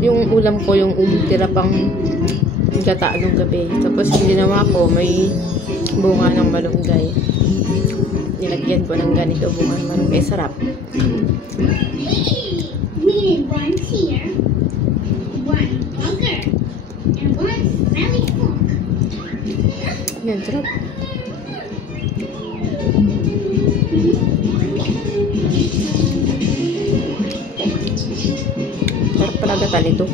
yung ulam ko, yung tira pang gata nung gabi. Tapos yung ginawa ko, may bunga ng malunggay. Nilagyan ko ng ganito, bunga ng malunggay. Sarap. We need one tear, one bugger, and one smelly fork. Yan, sarap. Sarap pala gata nito.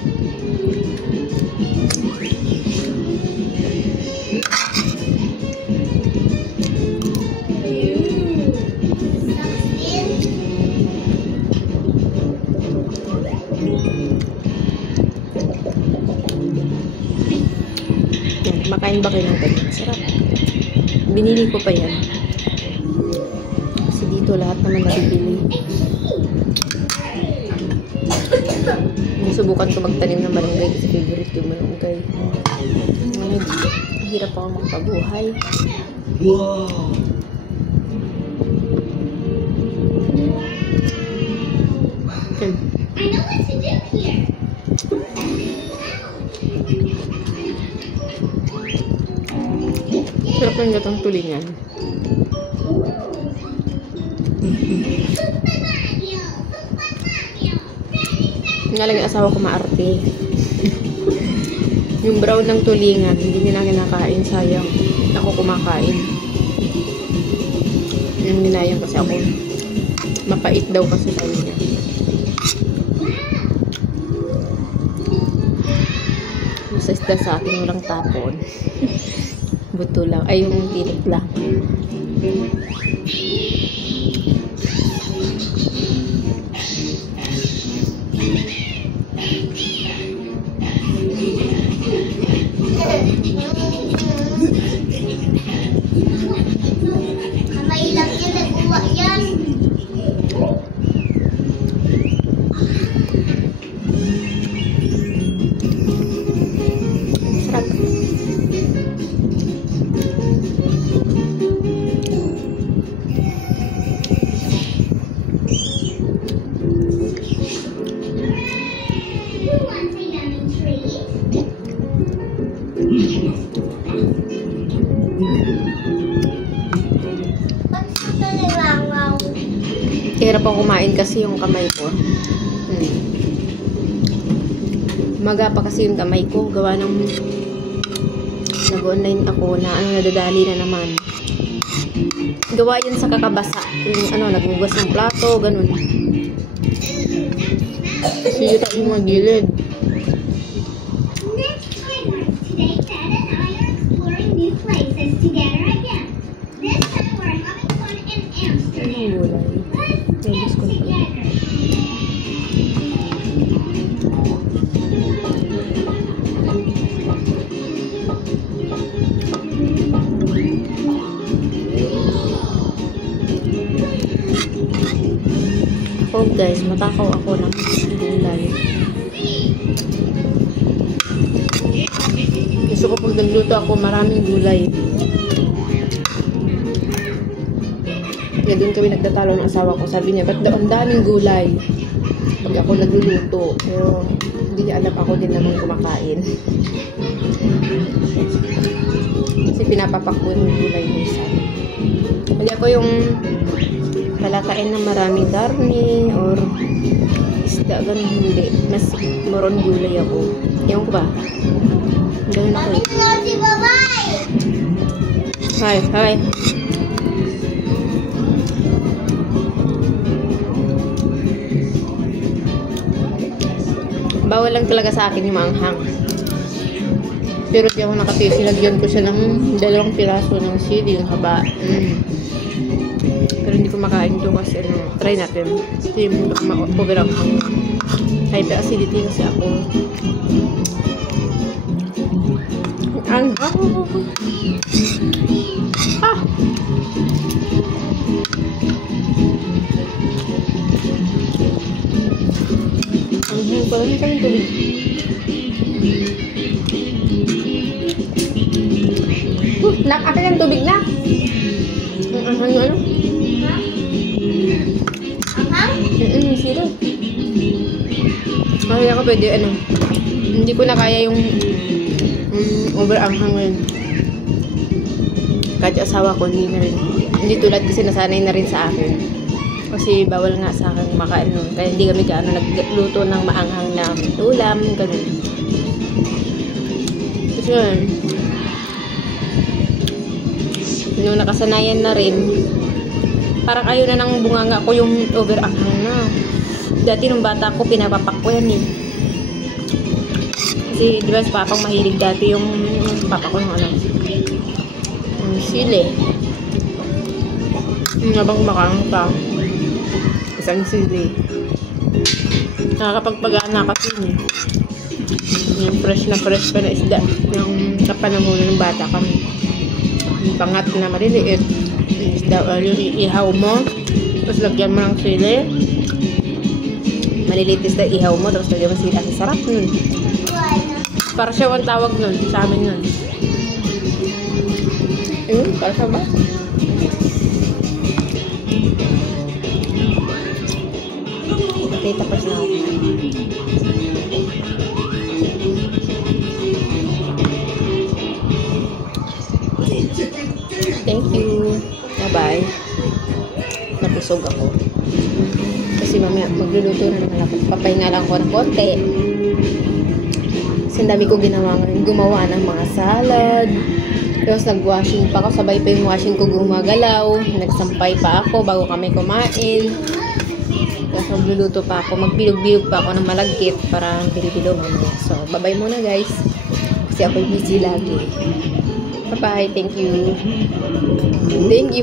Makain ba kayo ng ganyan? Sarap. Binili ko pa yan. Kasi dito lahat naman nabibili. Subukan ko magtanim ng malunggay kasi favorite yung malunggay. Ngayon, hirap ako magpabuhay. Wow! I know what to do here. Sarap ng gatang tulingan. Nga lang yung asawa ko maarte. Yung brown ng tulingan, hindi nila kinakain. Sayang. Ako kumakain. Yung ninayang kasi ako. Mapait daw kasi sabi niya. Basta isda sa akin walang tapon. Buto lang. Ay, yung tinik lang. Kamay lang yan, nag-uwa yan. Sarap. Hirap ako kumain kasi yung kamay ko. Maga pa kasi yung kamay ko. Gawa ng nag-online ako na nadadali na naman. Gawa yun sa kakabasa. Yung naghugas ng plato, ganun. Sira yung mga gilid. Next timer. Today, Dad and I are exploring new places together again. This time we're having fun in Amsterdam. Let's dance together. Oh guys, matakaw ako ng gulay. Gusto ko pag nagluto ako maraming gulay. Kaya doon kami nagtatalo ng asawa ko. Sabi niya, ba't daw ang daming gulay pag ako nagluluto? Pero hindi niya alam, ako din naman kumakain. Kasi pinapapak ko yung gulay minsan. Hindi ako yung kalakain ng maraming karne or isda, ganun hindi. Mas moron gulay ako. Ewan ko ba? Ganun ako. Hi, hi. Bawal lang talaga sa akin yung maanghang. Pero di ako nakatiis. Sinagyan ko siya ng 2 piraso ng sili, yung haba. Pero hindi ko makain ito kasi try natin. Kasi yung ma-over ang hyper-acidity kasi ako. Ang ah! Parang hindi kami tubig. Nak, akin ang tubig na. Ano? Ang Anghang? Sila. Ay, ako pwede, hindi ko na kaya yung over anghang ngayon. Kahit yung asawa ko, hindi na rin. Hindi tulad kasi nasanay na rin sa akin. Kasi bawal nga sa akin makain nun. Kaya hindi kami gaano nagluto ng maanghang na ulam, ganun. Kasi yun, yung nakasanayan na rin, parang ayaw na ng bunganga ko yung over anghang na. Dati nung bata ko, pinapapak ko yan eh. Kasi di ba sa papang mahilig dati yung papa ko ng sili. Habang kumakain ka, isang sili. Nakakapagpagana kasi yun eh. Yung fresh pa na isda. Yung kapanahon ng bata kami. Yung pangat na maliliit. Yung isda, yung ihaw mo. Tapos lagyan mo ng sili. Maliliit isda, ihaw mo. Tapos lagyan mo sili. Ang sarap nun. Para siya ang tawag nun. Sa amin nun. Para siya ba? Okay, tapos na ako. Thank you. Bye-bye. Napusog ako. Kasi mamaya magluluto na naman ako. Papahinga lang ako ng konti. Kasi ang dami ko ginawa ngayon. Gumawa ng mga salad. Tapos nag-washing pa ako. Sabay pa yung washing ko gumagalaw. Nagsampay pa ako bago kami kumain. Tapos magluluto pa ako. Magbilog-bilog pa ako ng malagkit para bilibilo mamaya. So, bye-bye muna guys. Kasi ako'y busy lagi. Bye-bye. Thank you. Thank you